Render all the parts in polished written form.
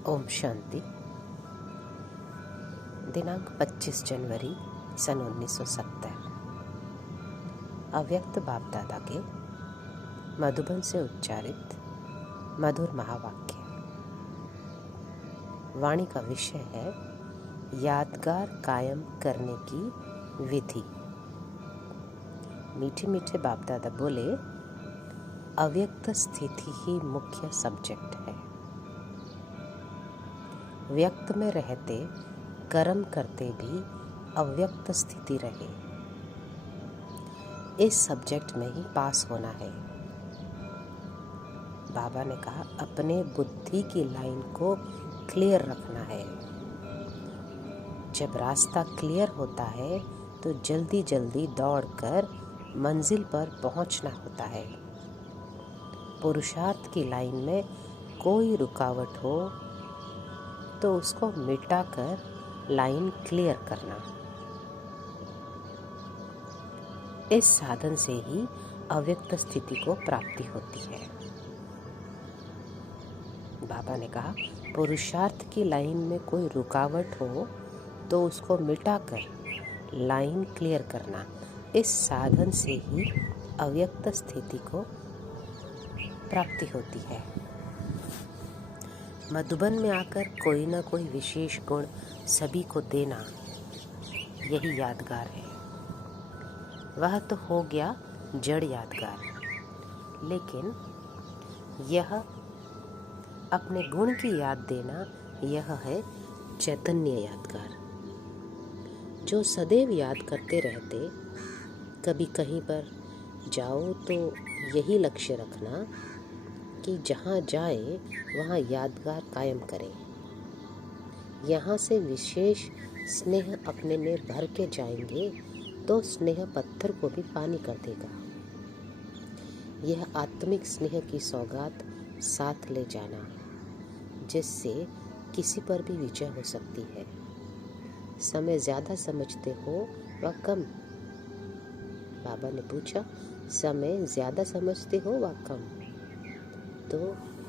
ओम शांति। दिनांक 25 जनवरी सन 1970। अव्यक्त बाप दादा के मधुबन से उच्चारित मधुर महावाक्य। वाणी का विषय है यादगार कायम करने की विधि। मीठे मीठे बाप दादा बोले, अव्यक्त स्थिति ही मुख्य सब्जेक्ट है। व्यक्त में रहते कर्म करते भी अव्यक्त स्थिति रहे, इस सब्जेक्ट में ही पास होना है। बाबा ने कहा, अपने बुद्धि की लाइन को क्लियर रखना है। जब रास्ता क्लियर होता है तो जल्दी जल्दी दौड़कर मंजिल पर पहुंचना होता है। पुरुषार्थ की लाइन में कोई रुकावट हो तो उसको मिटाकर लाइन क्लियर करना। इस साधन से ही अव्यक्त स्थिति को प्राप्ति होती है। बाबा ने कहा, पुरुषार्थ की लाइन में कोई रुकावट हो तो उसको मिटाकर लाइन क्लियर करना। इस साधन से ही अव्यक्त स्थिति को प्राप्ति होती है। मधुबन में आकर कोई ना कोई विशेष गुण सभी को देना, यही यादगार है। वह तो हो गया जड़ यादगार, लेकिन यह अपने गुण की याद देना, यह है चैतन्य यादगार। जो सदैव याद करते रहते, कभी कहीं पर जाओ तो यही लक्ष्य रखना कि जहाँ जाए वहाँ यादगार कायम करें। यहाँ से विशेष स्नेह अपने में भर के जाएंगे तो स्नेह पत्थर को भी पानी कर देगा। यह आत्मिक स्नेह की सौगात साथ ले जाना, जिससे किसी पर भी विजय हो सकती है। समय ज़्यादा समझते हो व कम? बाबा ने पूछा, समय ज़्यादा समझते हो व कम? तो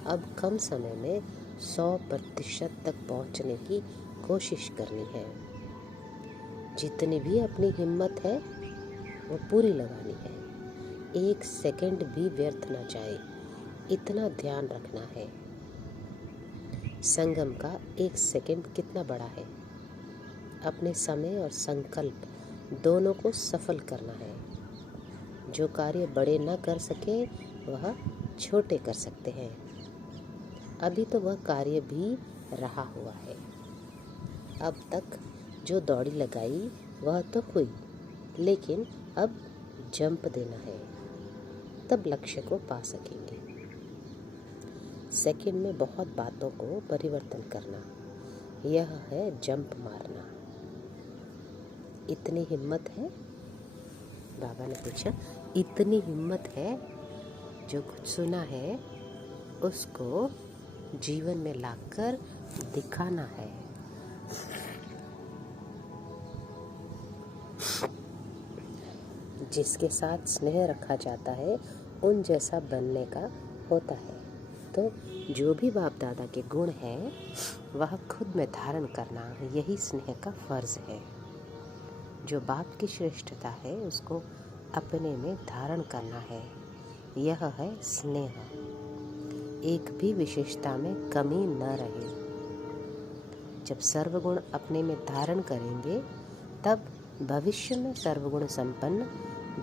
अब कम समय में 100% तक पहुंचने की कोशिश करनी है। जितनी भी अपनी हिम्मत है वो पूरी लगानी है। 1 सेकंड भी व्यर्थ ना जाए, इतना ध्यान रखना है। संगम का 1 सेकंड कितना बड़ा है। अपने समय और संकल्प दोनों को सफल करना है। जो कार्य बड़े न कर सके वह छोटे कर सकते हैं। अभी तो वह कार्य भी रहा हुआ है। अब तक जो दौड़ी लगाई वह तो हुई, लेकिन अब जंप देना है, तब लक्ष्य को पा सकेंगे। सेकंड में बहुत बातों को परिवर्तन करना, यह है जंप मारना। इतनी हिम्मत है? बाबा ने पूछा, इतनी हिम्मत है? जो कुछ सुना है उसको जीवन में लाकर दिखाना है। जिसके साथ स्नेह रखा जाता है उन जैसा बनने का होता है। तो जो भी बाप दादा के गुण है वह खुद में धारण करना, यही स्नेह का फर्ज है। जो बाप की श्रेष्ठता है उसको अपने में धारण करना है, यह है स्नेह। एक भी विशेषता में कमी न रहे। जब सर्वगुण अपने में धारण करेंगे तब भविष्य में सर्वगुण संपन्न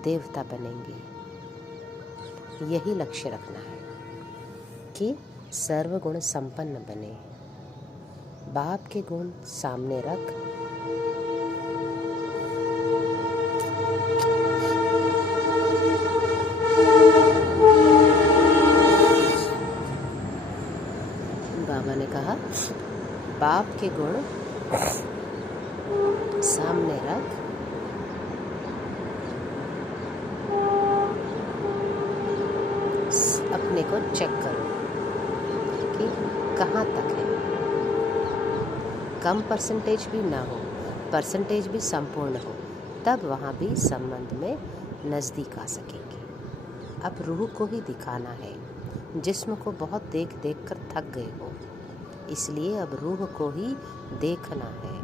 देवता बनेंगे। यही लक्ष्य रखना है कि सर्वगुण संपन्न बने। बाप के गुण सामने रख बाबा ने कहा, बाप के गुण सामने रख, अपने को चेक करो कि कहाँ तक है। कम परसेंटेज भी ना हो, परसेंटेज भी संपूर्ण हो, तब वहाँ भी संबंध में नज़दीक आ सकेंगे। अब रूह को ही दिखाना है। जिस्म को बहुत देख देख कर थक गए हो, इसलिए अब रूह को ही देखना है।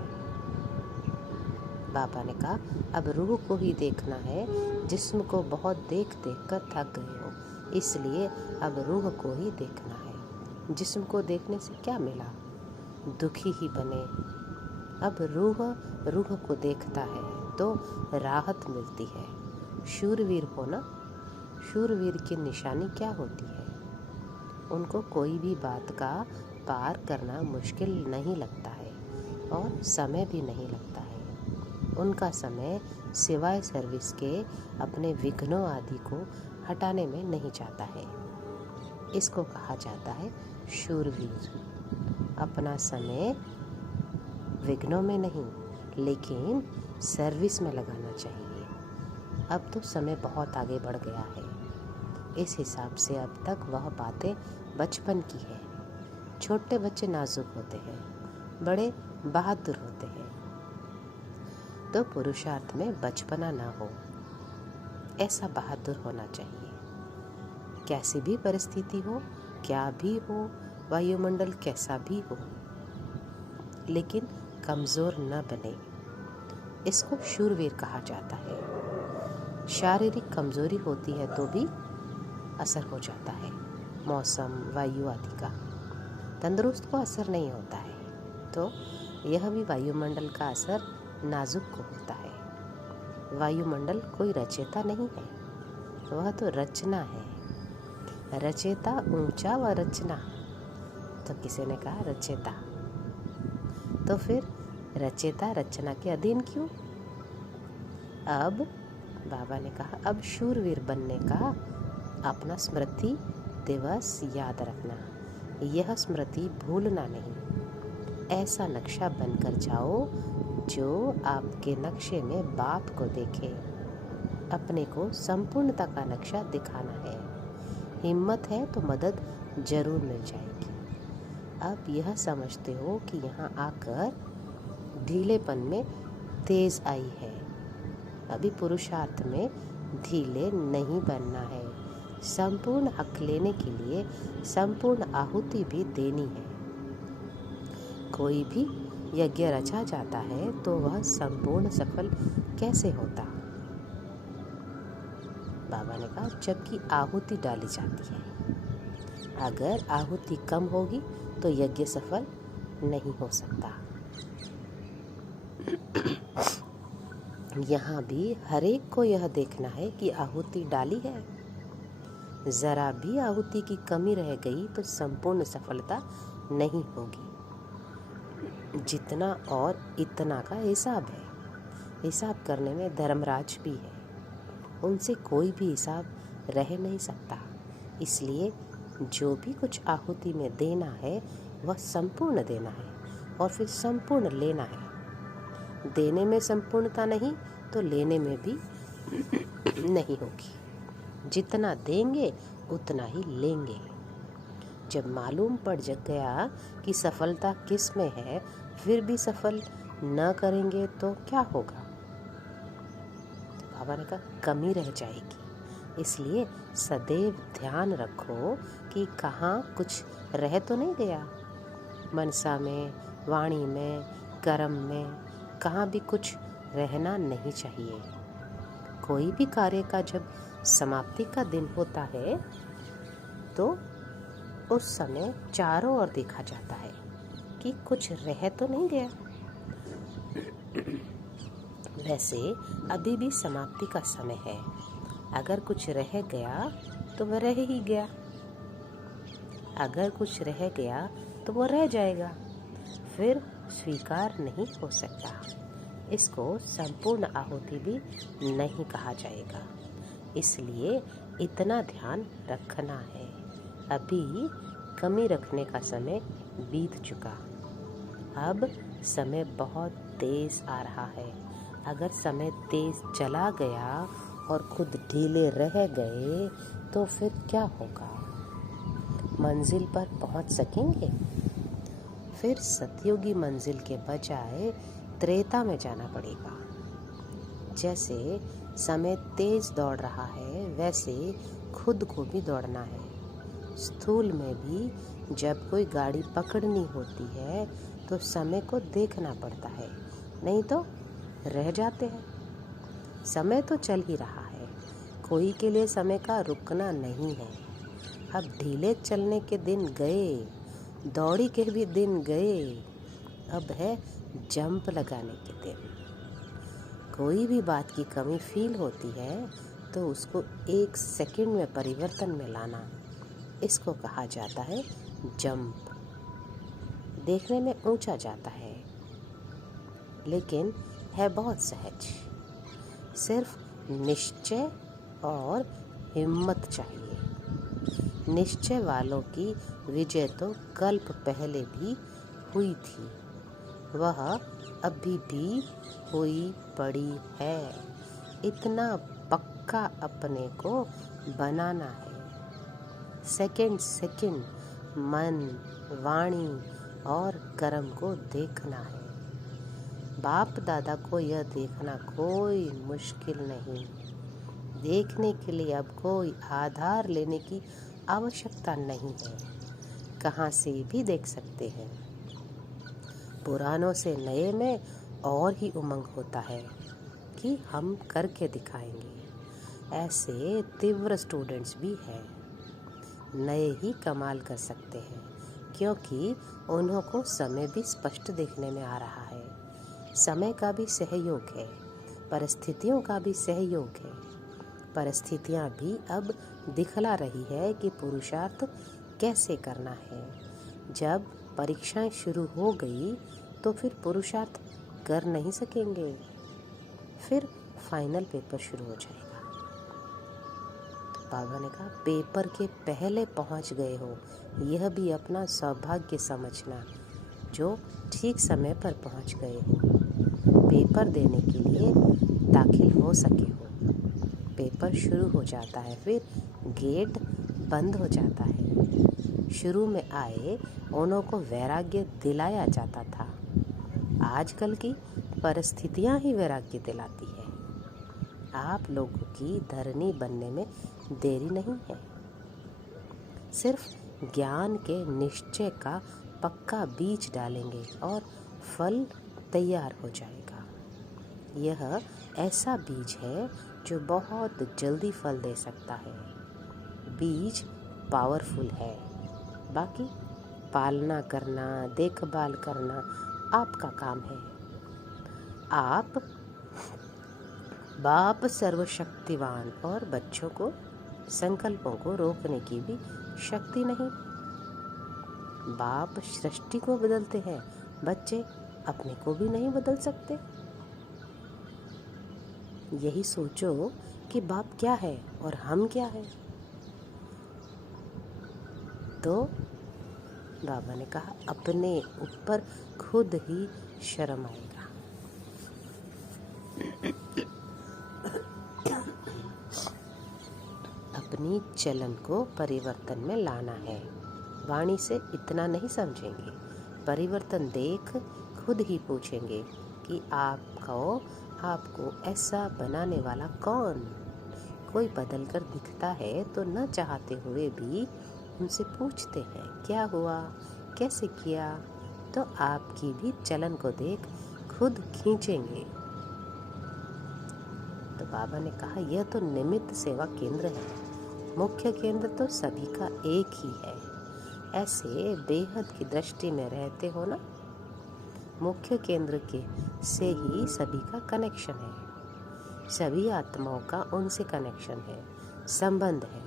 बाबा ने कहा, अब रूह को ही देखना है। जिस्म को बहुत देख देख कर थक गए हो, इसलिए अब रूह को ही देखना है। जिस्म को देखने से क्या मिला? दुखी ही बने। अब रूह को देखता है तो राहत मिलती है। शूरवीर हो ना। शूरवीर की निशानी क्या होती है? उनको कोई भी बात का पार करना मुश्किल नहीं लगता है और समय भी नहीं लगता है। उनका समय सिवाय सर्विस के अपने विघ्नों आदि को हटाने में नहीं जाता है। इसको कहा जाता है शूरवीर। अपना समय विघ्नों में नहीं, लेकिन सर्विस में लगाना चाहिए। अब तो समय बहुत आगे बढ़ गया है। इस हिसाब से अब तक वह बातें बचपन की है। छोटे बच्चे नाजुक होते हैं, बड़े बहादुर होते हैं। तो पुरुषार्थ में बचपना ना हो, ऐसा बहादुर होना चाहिए। कैसी भी परिस्थिति हो, क्या भी हो, वायुमंडल कैसा भी हो, लेकिन कमज़ोर न बने। इसको शूरवीर कहा जाता है। शारीरिक कमज़ोरी होती है तो भी असर हो जाता है, मौसम, वायु आदि का। तंदुरुस्त को असर नहीं होता है, तो यह भी वायुमंडल का असर नाजुक को होता है। वायुमंडल कोई रचेता नहीं है, वह तो रचना है। रचेता ऊंचा व रचना, तो किसी ने कहा रचेता, तो फिर रचेता रचना के अधीन क्यों? अब बाबा ने कहा, अब शूरवीर बनने का अपना स्मृति दिवस याद रखना। यह स्मृति भूलना नहीं। ऐसा नक्शा बनकर जाओ जो आपके नक्शे में बाप को देखे। अपने को संपूर्णता का नक्शा दिखाना है। हिम्मत है तो मदद जरूर मिल जाएगी। अब यह समझते हो कि यहाँ आकर ढीलेपन में तेज आई है। अभी पुरुषार्थ में ढीले नहीं बनना है। संपूर्ण हक लेने के लिए संपूर्ण आहुति भी देनी है। कोई भी यज्ञ रचा जाता है तो वह संपूर्ण सफल कैसे होता? बाबा ने कहा, जबकि आहुति डाली जाती है। अगर आहुति कम होगी तो यज्ञ सफल नहीं हो सकता। यहाँ भी हरेक को यह देखना है कि आहुति डाली है। जरा भी आहुति की कमी रह गई तो संपूर्ण सफलता नहीं होगी। जितना और इतना का हिसाब है। हिसाब करने में धर्मराज भी है, उनसे कोई भी हिसाब रह नहीं सकता। इसलिए जो भी कुछ आहुति में देना है वह संपूर्ण देना है और फिर संपूर्ण लेना है। देने में संपूर्णता नहीं तो लेने में भी नहीं होगी। जितना देंगे उतना ही लेंगे। जब मालूम पड़ गया कि सफलता किस में है, फिर भी सफल न करेंगे तो क्या होगा? तो बाबा ने कहा, कमी रह जाएगी। इसलिए सदैव ध्यान रखो कि कहाँ कुछ रह तो नहीं गया। मनसा में, वाणी में, कर्म में कहाँ भी कुछ रहना नहीं चाहिए। कोई भी कार्य का जब समाप्ति का दिन होता है तो उस समय चारों ओर देखा जाता है कि कुछ रह तो नहीं गया। वैसे अभी भी समाप्ति का समय है। अगर कुछ रह गया तो वह रह ही गया। अगर कुछ रह गया तो वो रह जाएगा, फिर स्वीकार नहीं हो सकता। इसको संपूर्ण आहुति भी नहीं कहा जाएगा। इसलिए इतना ध्यान रखना है। अभी कमी रखने का समय बीत चुका। अब समय बहुत तेज आ रहा है। अगर समय तेज चला गया और खुद ढीले रह गए तो फिर क्या होगा? मंजिल पर पहुंच सकेंगे? फिर सतयुगी मंजिल के बजाय त्रेता में जाना पड़ेगा। जैसे समय तेज दौड़ रहा है, वैसे खुद को भी दौड़ना है। स्थूल में भी जब कोई गाड़ी पकड़नी होती है तो समय को देखना पड़ता है, नहीं तो रह जाते हैं। समय तो चल ही रहा है, कोई के लिए समय का रुकना नहीं है। अब ढीले चलने के दिन गए, दौड़ी के भी दिन गए, अब है जंप लगाने के दिन। कोई भी बात की कमी फील होती है तो उसको 1 सेकंड में परिवर्तन में लाना, इसको कहा जाता है जंप। देखने में ऊंचा जाता है लेकिन है बहुत सहज। सिर्फ निश्चय और हिम्मत चाहिए। निश्चय वालों की विजय तो कल्प पहले भी हुई थी, वह अभी भी हुई पड़ी है। इतना पक्का अपने को बनाना है। सेकंड सेकंड मन, वाणी और कर्म को देखना है। बाप दादा को यह देखना कोई मुश्किल नहीं। देखने के लिए अब कोई आधार लेने की आवश्यकता नहीं है, कहाँ से भी देख सकते हैं। पुरानों से नए में और ही उमंग होता है कि हम करके दिखाएंगे। ऐसे तीव्र स्टूडेंट्स भी हैं। नए ही कमाल कर सकते हैं क्योंकि उन्हों को समय भी स्पष्ट देखने में आ रहा है। समय का भी सहयोग है, परिस्थितियों का भी सहयोग है। परिस्थितियां भी अब दिखला रही है कि पुरुषार्थ कैसे करना है। जब परीक्षाएं शुरू हो गई तो फिर पुरुषार्थ कर नहीं सकेंगे, फिर फाइनल पेपर शुरू हो जाएगा। तो बाबा ने कहा, पेपर के पहले पहुंच गए हो, यह भी अपना सौभाग्य समझना जो ठीक समय पर पहुंच गए हो। पेपर देने के लिए दाखिल हो सके हो। पेपर शुरू हो जाता है, फिर गेट बंद हो जाता है। शुरू में आए उन्हों को वैराग्य दिलाया जाता था। आजकल की परिस्थितियां ही वैराग्य दिलाती है। आप लोगों की धरनी बनने में देरी नहीं है। सिर्फ ज्ञान के निश्चय का पक्का बीज डालेंगे और फल तैयार हो जाएगा। यह ऐसा बीज है जो बहुत जल्दी फल दे सकता है। बीज पावरफुल है, बाकी पालना करना, देखभाल करना आपका काम है। आप बाप सर्वशक्तिवान और बच्चों को संकल्पों को रोकने की भी शक्ति नहीं। बाप सृष्टि को बदलते हैं, बच्चे अपने को भी नहीं बदल सकते। यही सोचो कि बाप क्या है और हम क्या है। तो बाबा ने कहा, अपने ऊपर खुद ही शर्म आएगा। अपनी चलन को परिवर्तन में लाना है। वाणी से इतना नहीं समझेंगे, परिवर्तन देख खुद ही पूछेंगे कि आपको ऐसा बनाने वाला कौन। कोई बदल कर दिखता है तो न चाहते हुए भी उनसे पूछते हैं, क्या हुआ, कैसे किया। तो आपकी भी चलन को देख खुद खींचेंगे। तो बाबा ने कहा, यह तो निमित्त सेवा केंद्र है, मुख्य केंद्र तो सभी का एक ही है। ऐसे बेहद की दृष्टि में रहते हो ना। मुख्य केंद्र के से ही सभी का कनेक्शन है। सभी आत्माओं का उनसे कनेक्शन है, संबंध है।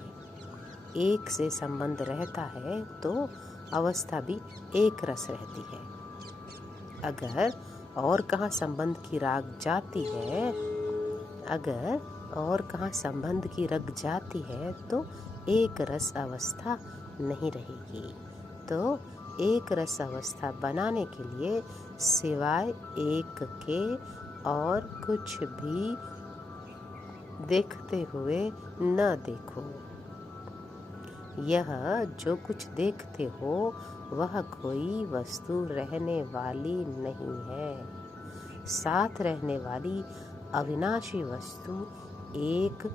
एक से संबंध रहता है तो अवस्था भी एक रस रहती है। अगर और कहाँ संबंध की राग जाती है, तो एक रस अवस्था नहीं रहेगी। तो एक रस अवस्था बनाने के लिए सिवाय एक के और कुछ भी देखते हुए न देखो। यह जो कुछ देखते हो वह कोई वस्तु रहने वाली नहीं है। साथ रहने वाली अविनाशी वस्तु एक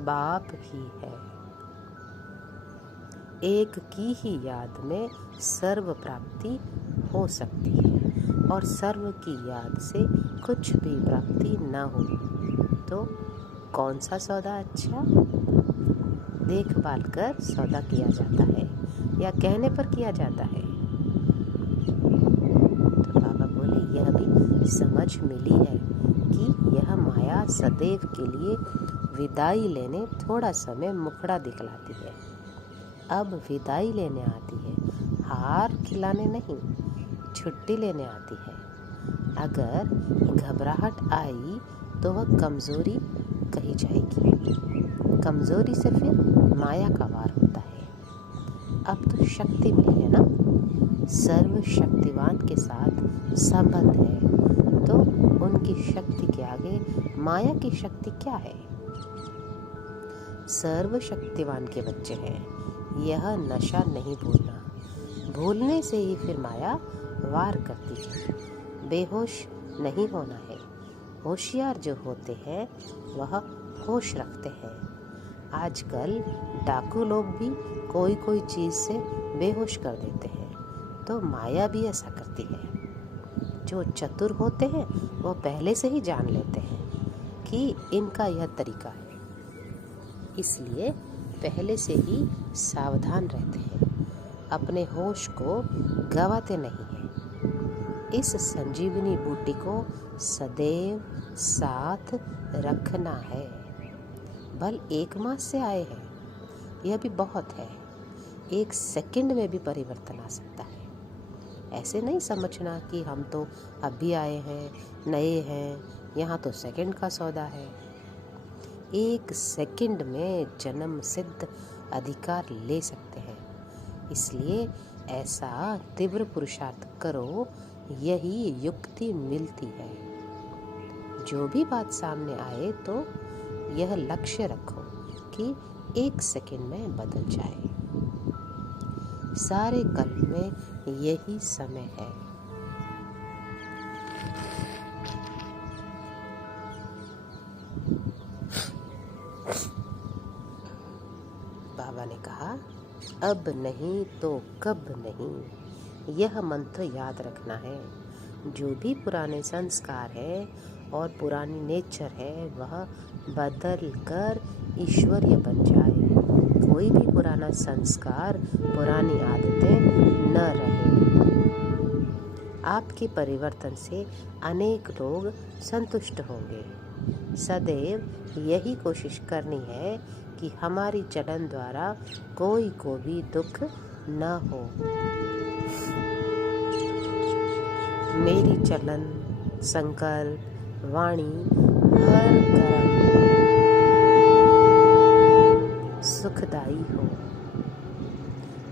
बाप ही है। एक की ही याद में सर्व प्राप्ति हो सकती है और सर्व की याद से कुछ भी प्राप्ति न हो। तो कौन सा सौदा अच्छा? देखभाल कर सौदा किया जाता है या कहने पर किया जाता है? तो बाबा बोले, यह भी समझ मिली है कि यह माया सदैव के लिए विदाई लेने थोड़ा समय मुखड़ा दिखलाती है। अब विदाई लेने आती है, हार खिलाने नहीं, छुट्टी लेने आती है। अगर घबराहट आई तो वह कमजोरी कही जाएगी। कमजोरी से फिर माया का वार होता है। अब तो शक्ति मिली है ना, सर्वशक्तिवान के साथ संबंध है, तो उनकी शक्ति के आगे माया की शक्ति क्या है? सर्वशक्तिवान के बच्चे हैं। यह नशा नहीं भूलना, भूलने से ही फिर माया वार करती है। बेहोश नहीं होना है। होशियार जो होते हैं वह होश रखते हैं। आजकल डाकू लोग भी कोई कोई चीज़ से बेहोश कर देते हैं, तो माया भी ऐसा करती है। जो चतुर होते हैं वो पहले से ही जान लेते हैं कि इनका यह तरीका है, इसलिए पहले से ही सावधान रहते हैं, अपने होश को गंवाते नहीं हैं। इस संजीवनी बूटी को सदैव साथ रखना है। बल 1 मास से आए हैं, यह भी बहुत है। 1 सेकंड में भी परिवर्तन आ सकता है। ऐसे नहीं समझना कि हम तो अभी आए हैं, नए हैं, यहाँ तो सेकंड का सौदा है। 1 सेकंड में जन्म सिद्ध अधिकार ले सकते हैं। इसलिए ऐसा तीव्र पुरुषार्थ करो, यही युक्ति मिलती है। जो भी बात सामने आए तो यह लक्ष्य रखो कि 1 सेकंड में बदल जाए। सारे कल्प में यही समय है। बाबा ने कहा, अब नहीं तो कब नहीं, यह मंत्र याद रखना है। जो भी पुराने संस्कार है और पुरानी नेचर है वह बदल कर ईश्वरीय बन जाए। कोई भी पुराना संस्कार, पुरानी आदतें न रहे। आपके परिवर्तन से अनेक लोग संतुष्ट होंगे। सदैव यही कोशिश करनी है कि हमारी चलन द्वारा कोई को भी दुख न हो। मेरी चलन, संकल्प, वाणी, हर कर्म सुखदायी हो।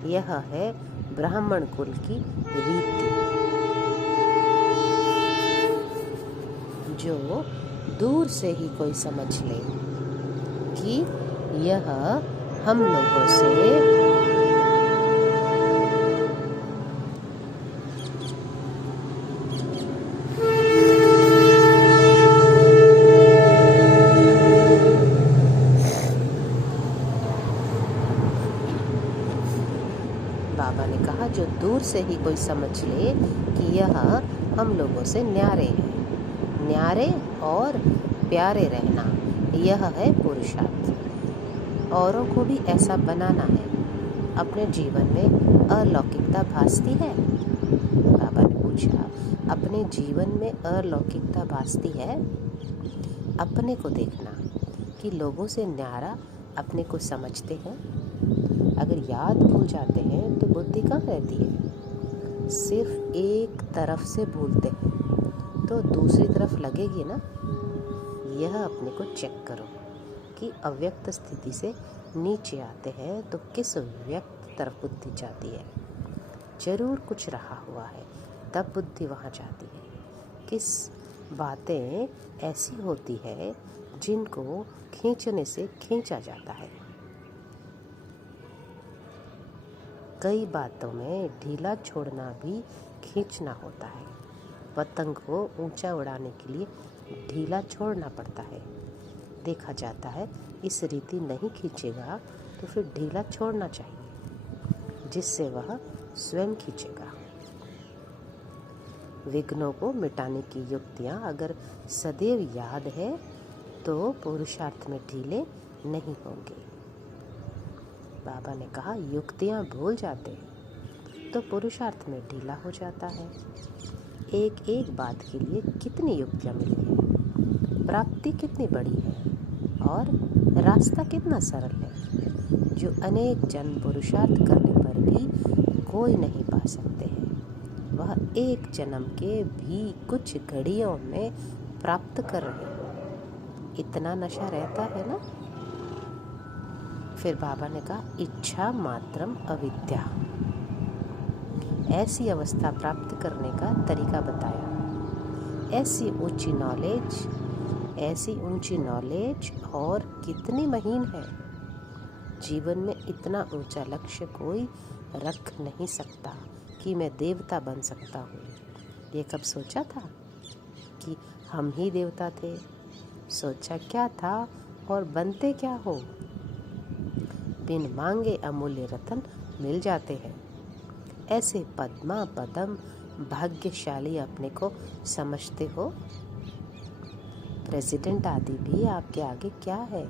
यह है ब्राह्मण कुल की रीति। जो दूर से ही कोई समझ ले कि यह हम लोगों से बाबा ने कहा, जो दूर से ही कोई समझ ले कि यह हम लोगों से न्यारे हैं। न्यारे और प्यारे रहना, यह है पुरुषार्थ। औरों को भी ऐसा बनाना है। अपने जीवन में अलौकिकता भासती है? बाबा ने पूछा, अपने जीवन में अलौकिकता भासती है? अपने को देखना कि लोगों से न्यारा अपने को समझते हैं। अगर याद भूल जाते हैं तो बुद्धि कहाँ रहती है? सिर्फ एक तरफ से भूलते हैं तो दूसरी तरफ लगेगी ना। यह अपने को चेक करो कि अव्यक्त स्थिति से नीचे आते हैं तो किस व्यक्त तरफ बुद्धि जाती है। जरूर कुछ रहा हुआ है, तब बुद्धि वहाँ जाती है। किस बातें ऐसी होती है जिनको खींचने से खींचा जाता है। कई बातों में ढीला छोड़ना भी खींचना होता है। पतंग को ऊंचा उड़ाने के लिए ढीला छोड़ना पड़ता है। देखा जाता है इस रीति नहीं खींचेगा तो फिर ढीला छोड़ना चाहिए। जिससे वह स्वयं खींचेगा। विघ्नों को मिटाने की युक्तियां अगर सदैव याद है तो पुरुषार्थ में ढीले नहीं होंगे। बाबा ने कहा, युक्तियां भूल जाते हैं तो पुरुषार्थ में ढीला हो जाता है। एक एक बात के लिए कितनी युक्तियां मिली हैं, प्राप्ति कितनी बड़ी है और रास्ता कितना सरल है, जो अनेक जन्म पुरुषार्थ करने पर भी कोई नहीं पा सकते हैं। वह एक जन्म के भी कुछ घड़ियों में प्राप्त कर रहे हैं। इतना नशा रहता है ना। फिर बाबा ने कहा, इच्छा मात्रम अविद्या। ऐसी अवस्था प्राप्त करने का तरीका बताया। ऐसी ऊंची नॉलेज और कितनी महीन है। जीवन में इतना ऊंचा लक्ष्य कोई रख नहीं सकता कि मैं देवता बन सकता हूँ। ये कब सोचा था कि हम ही देवता थे? सोचा क्या था और बनते क्या हो? बिन मांगे अमूल्य रतन मिल जाते हैं। ऐसे पद्मा पदम भाग्यशाली अपने को समझते हो? प्रेसिडेंट आदि भी आपके आगे क्या है?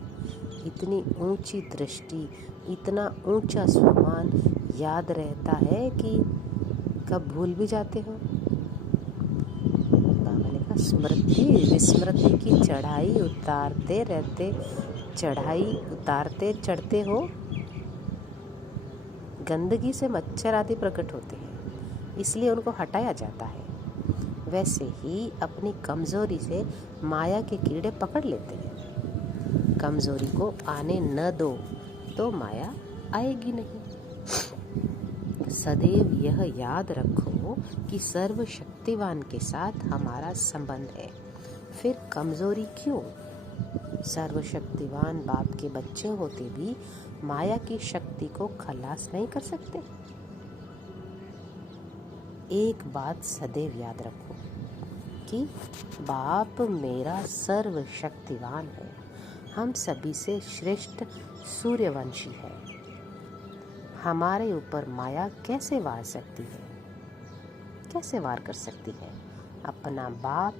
इतनी ऊंची दृष्टि, इतना ऊंचा स्वमान याद रहता है कि कब भूल भी जाते हो। बाबा ने कहा, स्मृति विस्मृति की चढ़ाई उतारते चढ़ते हो। गंदगी से मच्छर आदि प्रकट होते हैं, इसलिए उनको हटाया जाता है। वैसे ही अपनी कमजोरी से माया के कीड़े पकड़ लेते हैं। कमजोरी को आने न दो तो माया आएगी नहीं। सदैव यह याद रखो कि सर्वशक्तिवान के साथ हमारा संबंध है। फिर कमजोरी क्यों? सर्वशक्तिवान बाप के बच्चे होते भी माया की शक्ति को खलास नहीं कर सकते। एक बात सदैव याद रखो कि बाप मेरा सर्वशक्तिवान है। हम सभी से श्रेष्ठ सूर्यवंशी है। हमारे ऊपर माया कैसे वार सकती है? कैसे वार कर सकती है? अपना बाप,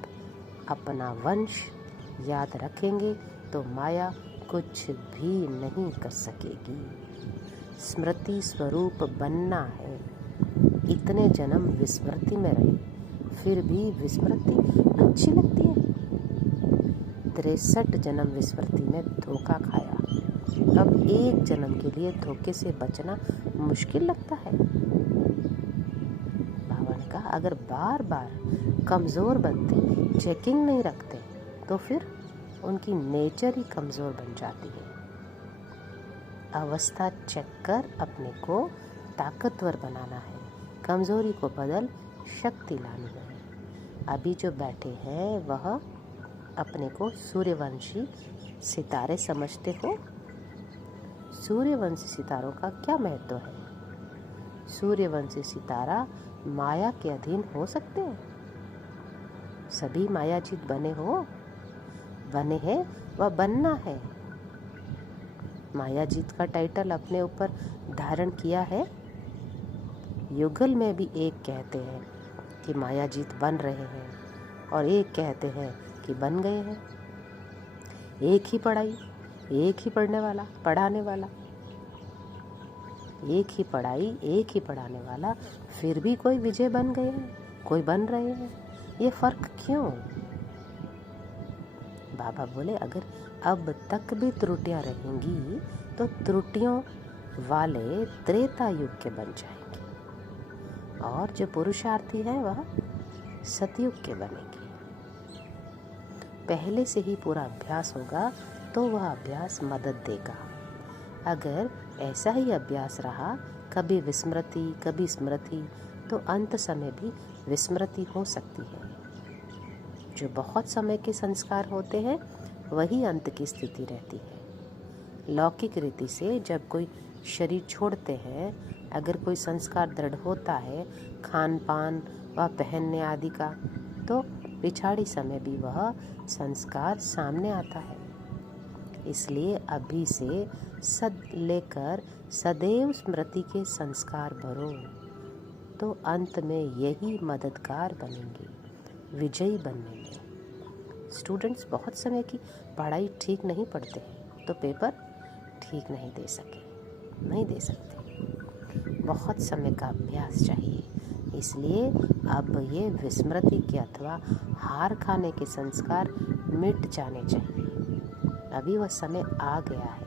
अपना वंश याद रखेंगे तो माया कुछ भी नहीं कर सकेगी। स्मृति स्वरूप बनना है। इतने जन्म विस्मृति में रहे, फिर भी विस्मृति अच्छी लगती है। 63 जन्म विस्मृति में धोखा खाया, अब एक जन्म के लिए धोखे से बचना मुश्किल लगता है। बाबा ने कहा, अगर बार बार कमजोर बनते, चेकिंग नहीं रखते, तो फिर उनकी नेचर ही कमजोर बन जाती है। अवस्था चेक कर अपने को ताकतवर बनाना है। कमजोरी को बदल शक्ति लानी है। अभी जो बैठे हैं वह अपने को सूर्यवंशी सितारे समझते हो? सूर्यवंशी सितारों का क्या महत्व है? सूर्यवंशी सितारा माया के अधीन हो सकते हैं? सभी मायाजीत बने हैं व बनना है। मायाजीत का टाइटल अपने ऊपर धारण किया है। युगल में भी एक कहते हैं कि मायाजीत बन रहे हैं और एक कहते हैं कि बन गए हैं। एक ही पढ़ाई, एक ही पढ़ाने वाला, एक ही पढ़ाई, एक ही पढ़ाने वाला, फिर भी कोई विजय बन गए हैं, कोई बन रहे हैं। ये फर्क क्यों? बाबा बोले, अगर अब तक भी त्रुटियां रहेंगी तो त्रुटियों वाले त्रेता युग के बन जाएंगे और जो पुरुषार्थी है वह सतयुग के बनेंगे। पहले से ही पूरा अभ्यास होगा तो वह अभ्यास मदद देगा। अगर ऐसा ही अभ्यास रहा, कभी विस्मृति कभी स्मृति, तो अंत समय भी विस्मृति हो सकती है। जो बहुत समय के संस्कार होते हैं वही अंत की स्थिति रहती है। लौकिक रीति से जब कोई शरीर छोड़ते हैं, अगर कोई संस्कार दृढ़ होता है खान पान व पहनने आदि का, तो पिछाड़ी समय भी वह संस्कार सामने आता है। इसलिए अभी से लेकर सदैव स्मृति के संस्कार भरो, तो अंत में यही मददगार बनेंगे विजयी बनने में। स्टूडेंट्स बहुत समय की पढ़ाई ठीक नहीं पढ़ते हैं तो पेपर ठीक नहीं दे सकते। बहुत समय का अभ्यास चाहिए, इसलिए अब ये विस्मृति के अथवा हार खाने के संस्कार मिट जाने चाहिए। अभी वह समय आ गया है,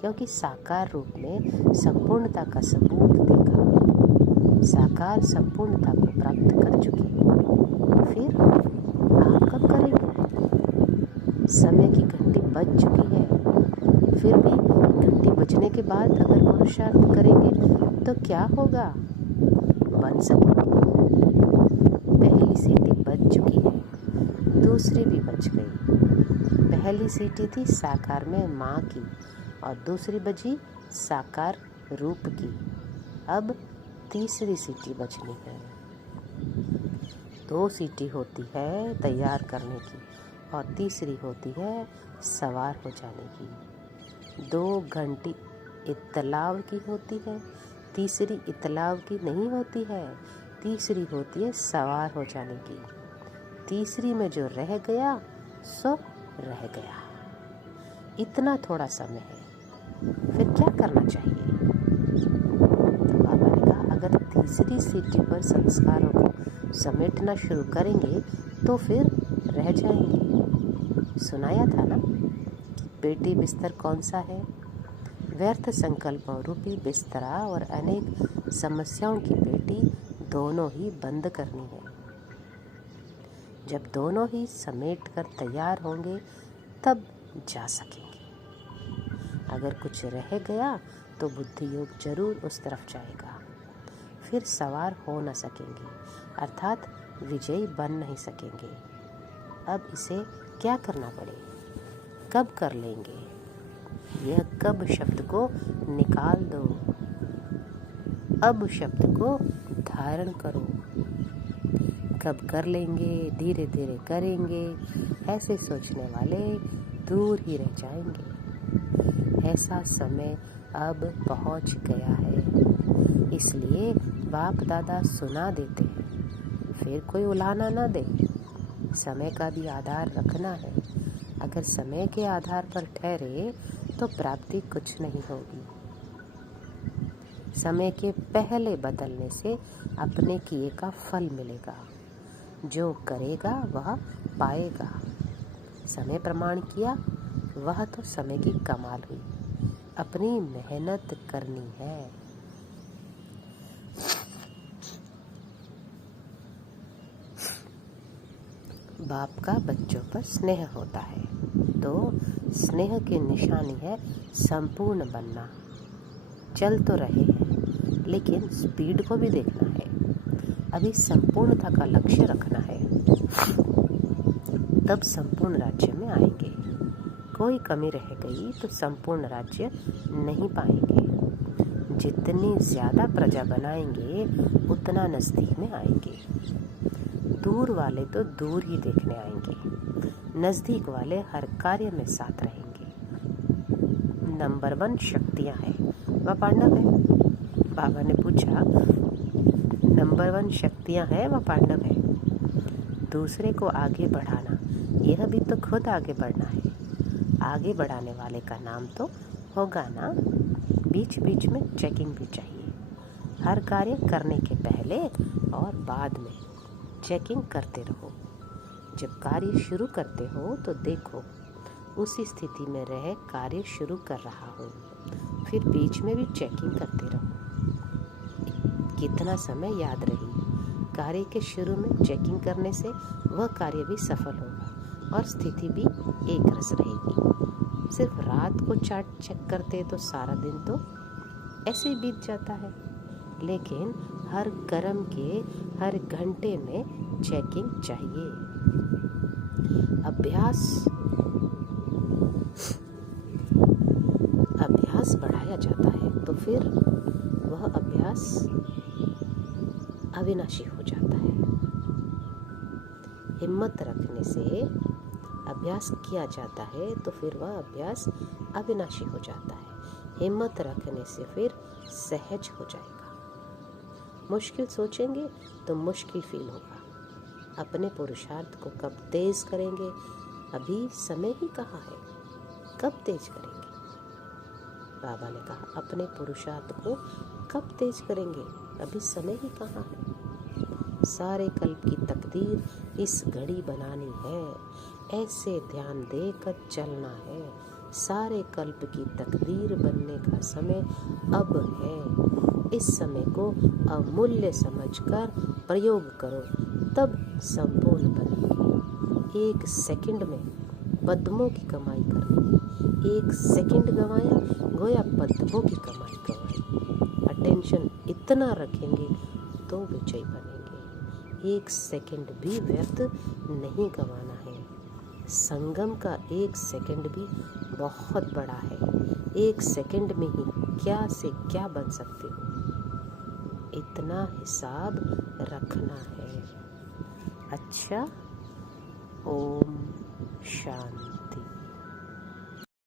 क्योंकि साकार रूप में संपूर्णता का सबूत देखा, साकार संपूर्णता को प्राप्त कर चुकी। फिर आप कब करेंगे? समय की घंटी बज चुकी है, फिर भी घंटी बजने के बाद अगर पुरुषार्थ करेंगे तो क्या होगा? बन सकेंगे। पहली सीटी बज चुकी है, दूसरी भी बज गई। पहली सीटी थी साकार में माँ की और दूसरी बजी साकार रूप की। अब तीसरी सीटी बजनी है। 2 सीटी होती है तैयार करने की और तीसरी होती है सवार हो जाने की। 2 घंटी इत्तलाव की होती है, तीसरी इत्तलाव की नहीं होती है, तीसरी होती है सवार हो जाने की। तीसरी में जो रह गया सो रह गया। इतना थोड़ा समय है, फिर क्या करना चाहिए? तो बाबा ने कहा, अगर तीसरी सीटी पर संस्कारों को समेटना शुरू करेंगे तो फिर रह जाएंगे। सुनाया था ना कि पेटी बिस्तर कौन सा है? व्यर्थ संकल्पों रूपी बिस्तरा और अनेक समस्याओं की पेटी दोनों ही बंद करनी है। जब दोनों ही समेट कर तैयार होंगे तब जा सकेंगे। अगर कुछ रह गया तो बुद्धि योग जरूर उस तरफ जाएगा, फिर सवार हो न सकेंगे, अर्थात विजयी बन नहीं सकेंगे। अब इसे क्या करना पड़े? कब कर लेंगे? यह कब शब्द को निकाल दो, अब शब्द को धारण करो। कब कर लेंगे, धीरे धीरे करेंगे, ऐसे सोचने वाले दूर ही रह जाएंगे। ऐसा समय अब पहुंच गया है, इसलिए बाप दादा सुना देते हैं, फिर कोई उलाहना न दे। समय का भी आधार रखना है। अगर समय के आधार पर ठहरे तो प्राप्ति कुछ नहीं होगी। समय के पहले बदलने से अपने किए का फल मिलेगा। जो करेगा वह पाएगा। समय प्रमाण किया वह तो समय की कमाल हुई। अपनी मेहनत करनी है। बाप का बच्चों पर स्नेह होता है, तो स्नेह की निशानी है संपूर्ण बनना। चल तो रहे हैं, लेकिन स्पीड को भी देखना है। अभी संपूर्णता का लक्ष्य रखना है, तब संपूर्ण राज्य में आएंगे। कोई कमी रह गई तो संपूर्ण राज्य नहीं पाएंगे। जितनी ज्यादा प्रजा बनाएंगे उतना नजदीक में आएंगे। दूर वाले तो दूर ही देखने आएंगे, नजदीक वाले हर कार्य में साथ रहेंगे। नंबर 1 शक्तियां हैं, वह पांडव है। बाबा ने पूछा, नंबर 1 शक्तियां हैं, वह पांडव है। दूसरे को आगे बढ़ाना, यह भी तो खुद आगे बढ़ना है। आगे बढ़ाने वाले का नाम तो होगा ना। बीच बीच में चेकिंग भी चाहिए। हर कार्य करने के पहले और बाद में चेकिंग करते रहो। जब कार्य शुरू करते हो तो देखो उसी स्थिति में रह कार्य शुरू कर रहा हो, फिर बीच में भी चेकिंग करते रहो। कितना समय याद रही, कार्य के शुरू में चेकिंग करने से वह कार्य भी सफल होगा और स्थिति भी एक रस रहेगी। सिर्फ रात को चार्ट चेक करते तो सारा दिन तो ऐसे ही बीत जाता है, लेकिन हर कर्म के हर घंटे में चेकिंग चाहिए। अभ्यास बढ़ाया जाता है तो फिर वह अभ्यास अविनाशी हो जाता है। हिम्मत रखने से अभ्यास किया जाता है तो फिर वह अभ्यास अविनाशी हो जाता है। हिम्मत रखने से फिर सहज हो जाएगा। मुश्किल सोचेंगे तो मुश्किल फील होगा। अपने पुरुषार्थ को कब तेज करेंगे? अभी समय ही कहाँ है, कब तेज करेंगे? बाबा ने कहा, अपने पुरुषार्थ को कब तेज करेंगे? अभी समय ही कहाँ है। सारे कल्प की तकदीर इस घड़ी बनानी है, ऐसे ध्यान देकर चलना है। सारे कल्प की तकदीर बनने का समय अब है। इस समय को अमूल्य समझकर प्रयोग करो, तब संपूर्ण बनेगी। 1 सेकंड में पद्मों की कमाई कर ली। 1 सेकंड गंवाया, गोया पद्मों की कमाई गंवाई। अटेंशन इतना रखेंगे तो विजयी बनेंगे। 1 सेकंड भी व्यर्थ नहीं गंवाना है। संगम का 1 सेकंड भी बहुत बड़ा है। 1 सेकंड में ही क्या से क्या बन सकते हो, इतना हिसाब रखना है। अच्छा, ओम शांति।